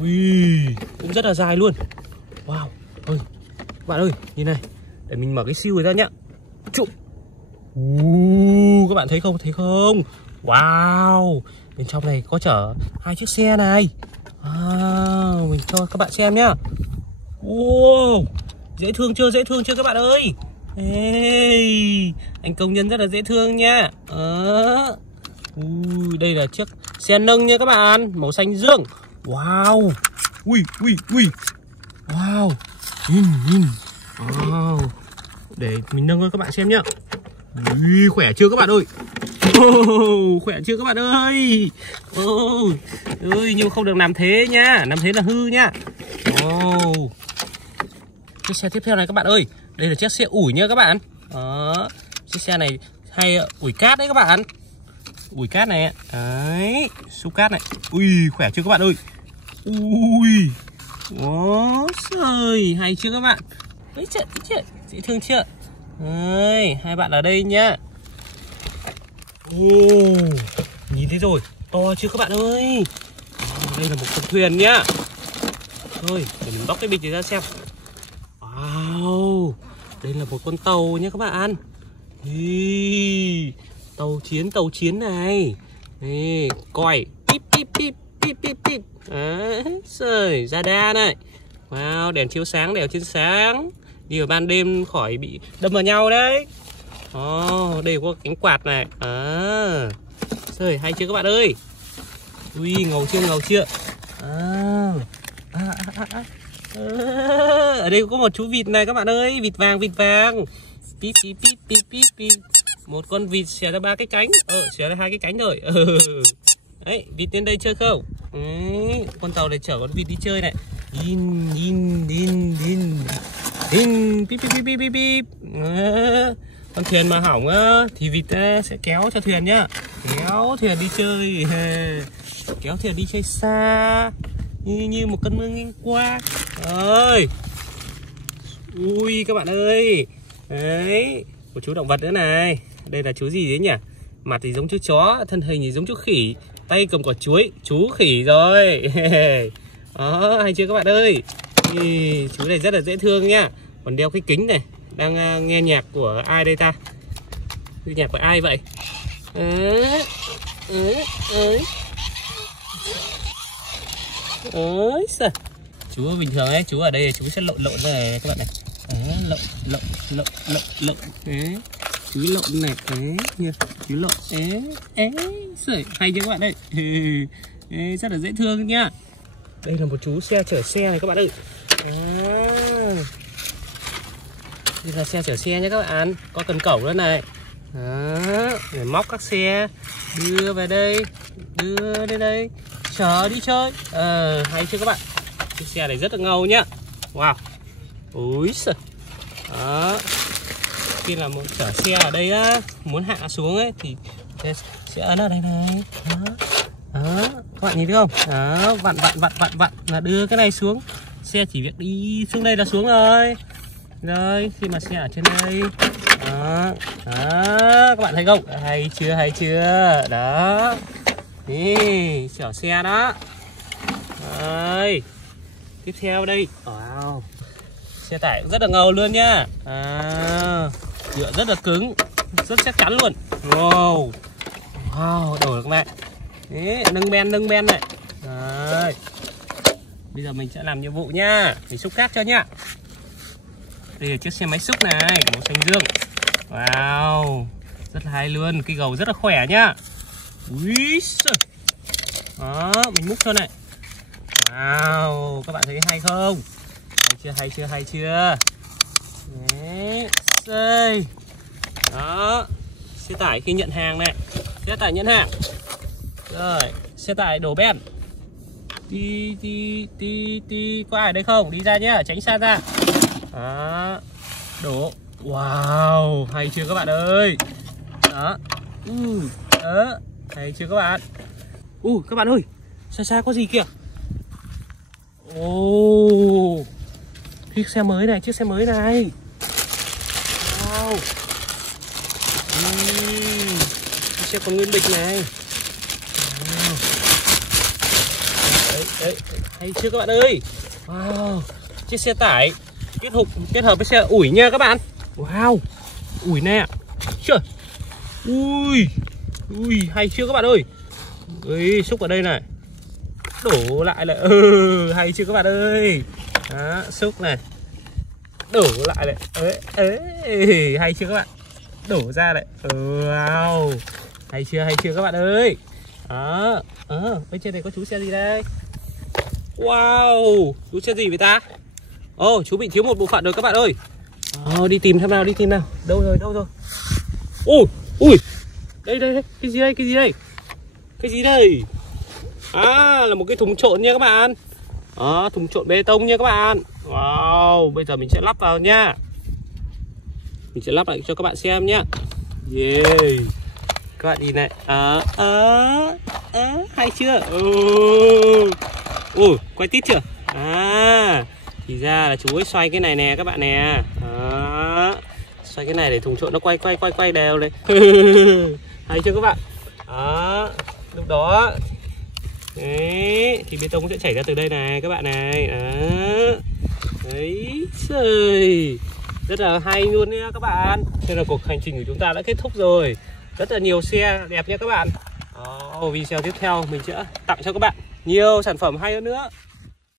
Ui, cũng rất là dài luôn. Wow. Ôi, các bạn ơi, nhìn này. Để mình mở cái siêu này ra nhá. Chụp. Các bạn thấy không? Thấy không? Wow. Bên trong này có chở 2 chiếc xe này. Mình cho các bạn xem nhá. Wow. Dễ thương chưa? Dễ thương chưa các bạn ơi? Hey, anh công nhân rất là dễ thương nha. Đây là chiếc xe nâng nha các bạn, màu xanh dương. Wow. Ui. Wow. Nhìn. Wow. Để mình nâng cho các bạn xem nhá. Ui, khỏe chưa các bạn ơi? Khỏe chưa các bạn ơi? Nhưng không được làm thế nhá, làm thế là hư nhá. Chiếc xe tiếp theo này các bạn ơi, đây là chiếc xe ủi nha các bạn. Chiếc xe này hay ủi cát đấy các bạn. Ủi cát này, đấy, xúc cát này. Ui, khỏe chưa các bạn ơi? Ui, trời, hay chưa các bạn? Đấy chưa, dễ thương chưa? Đấy, hai bạn ở đây nhá. Nhìn thấy rồi, to chưa các bạn ơi? Đây là một con thuyền nhá. Thôi, để mình bóc cái bịch này ra xem. Wow, đây là một con tàu nhé các bạn. Tàu chiến này. Còi pip. Trời, radar này. Wow, đèn chiếu sáng, đi vào ban đêm khỏi bị đâm vào nhau đấy. Đây có cánh quạt này. Trời, hay chưa các bạn ơi? Ui, ngầu chưa? Ở đây có một chú vịt này các bạn ơi, vịt vàng. Pip. Một con vịt xẻ ra 3 cái cánh, xẻ ra 2 cái cánh rồi. Đấy, vịt lên đây chơi không? Đấy, con tàu này chở con vịt đi chơi này. Pip. Con thuyền mà hỏng thì vịt sẽ kéo cho thuyền nhá. Kéo thuyền đi chơi. Kéo thuyền đi chơi xa. Như một cơn mưa ngang qua. Ui các bạn ơi. Đấy, một chú động vật nữa này. Đây là chú gì đấy nhỉ? Mặt thì giống chú chó, thân hình thì giống chú khỉ, tay cầm quả chuối, chú khỉ rồi. Hay chưa các bạn ơi? Chú này rất là dễ thương nhá. Còn đeo cái kính này. Đang nghe nhạc của ai đây ta? Nhạc của ai vậy? Sao? Chú bình thường ấy, chú ở đây chú sẽ lộn ra này các bạn này. Lộn. Chú lộn này, chú lộn. Hay chưa các bạn ơi? Rất là dễ thương nhá. Đây là một chú xe chở xe này các bạn ơi. Đây là xe chở xe nhé các bạn. Có cần cẩu nữa này. Để móc các xe đưa về đây, đưa đến đây, chở đi chơi. Hay chưa các bạn? Chiếc xe này rất là ngầu nhá. Wow. Úi giời. Khi là một chở xe ở đây á, muốn hạ xuống ấy thì sẽ ấn ở đây này. Các bạn nhìn thấy không? Vặn là đưa cái này xuống. Xe chỉ việc đi xuống đây là xuống rồi. Rồi, khi mà xe ở trên đây. Các bạn thấy không? Hay chưa? Đó. Chở xe đó. Rồi. Tiếp theo đây. Wow. Xe tải rất là ngầu luôn nhá. Nhựa rất là cứng, rất chắc chắn luôn. Wow, đổi được này. Đấy, nâng ben này. Đấy. Bây giờ mình sẽ làm nhiệm vụ nhá. Mình xúc cát cho nhá. Đây là chiếc xe máy xúc này, màu xanh dương. Wow, rất là hay luôn. Cái gầu rất là khỏe nhá. Úi giời. Đó, mình múc cho này. Wow, các bạn thấy hay không? Hay chưa? Đấy. Đó. Xe tải khi nhận hàng này. Xe tải nhận hàng. Rồi, xe tải đổ ben. Có ai ở đây không? Đi ra nhá, tránh xa ra. Đó. Đổ. Wow, hay chưa các bạn ơi? Đó. Hay chưa các bạn? Các bạn ơi, xa có gì kìa? Chiếc xe mới này. Wow. Chiếc xe còn nguyên bịch này. Đấy, Đấy, hay chưa các bạn ơi. Wow, chiếc xe tải kết hợp với xe ủi nha các bạn. Wow, ủi nè. Trời. Ui, hay chưa các bạn ơi. Ui, xúc vào đây này. Đổ lại là hay chưa các bạn ơi. Đó, xúc này. Đổ lại này. Hay chưa các bạn. Đổ ra này. Wow. Hay chưa các bạn ơi. Đó. Bên trên này có chú xe gì đây? Wow, chú xe gì vậy ta? Chú bị thiếu một bộ phận rồi các bạn ơi. Đi tìm xem nào, Đâu rồi? Ui. Đây. Cái gì đây? Là một cái thùng trộn nha các bạn. Thùng trộn bê tông nha các bạn. Wow, bây giờ mình sẽ lắp vào nha. Mình sẽ lắp lại cho các bạn xem nhá. Yeah. Các bạn nhìn này. Hay chưa? Quay tít chưa? Thì ra là chú ấy xoay cái này nè các bạn nè. Xoay cái này để thùng trộn nó quay đều lên. Hay chưa các bạn? Lúc đó đấy thì bê tông sẽ chảy ra từ đây này các bạn này. Đấy, trời, rất là hay luôn nha các bạn. Thế là cuộc hành trình của chúng ta đã kết thúc rồi. Rất là nhiều xe đẹp nha các bạn. Video tiếp theo mình sẽ tặng cho các bạn nhiều sản phẩm hay hơn nữa.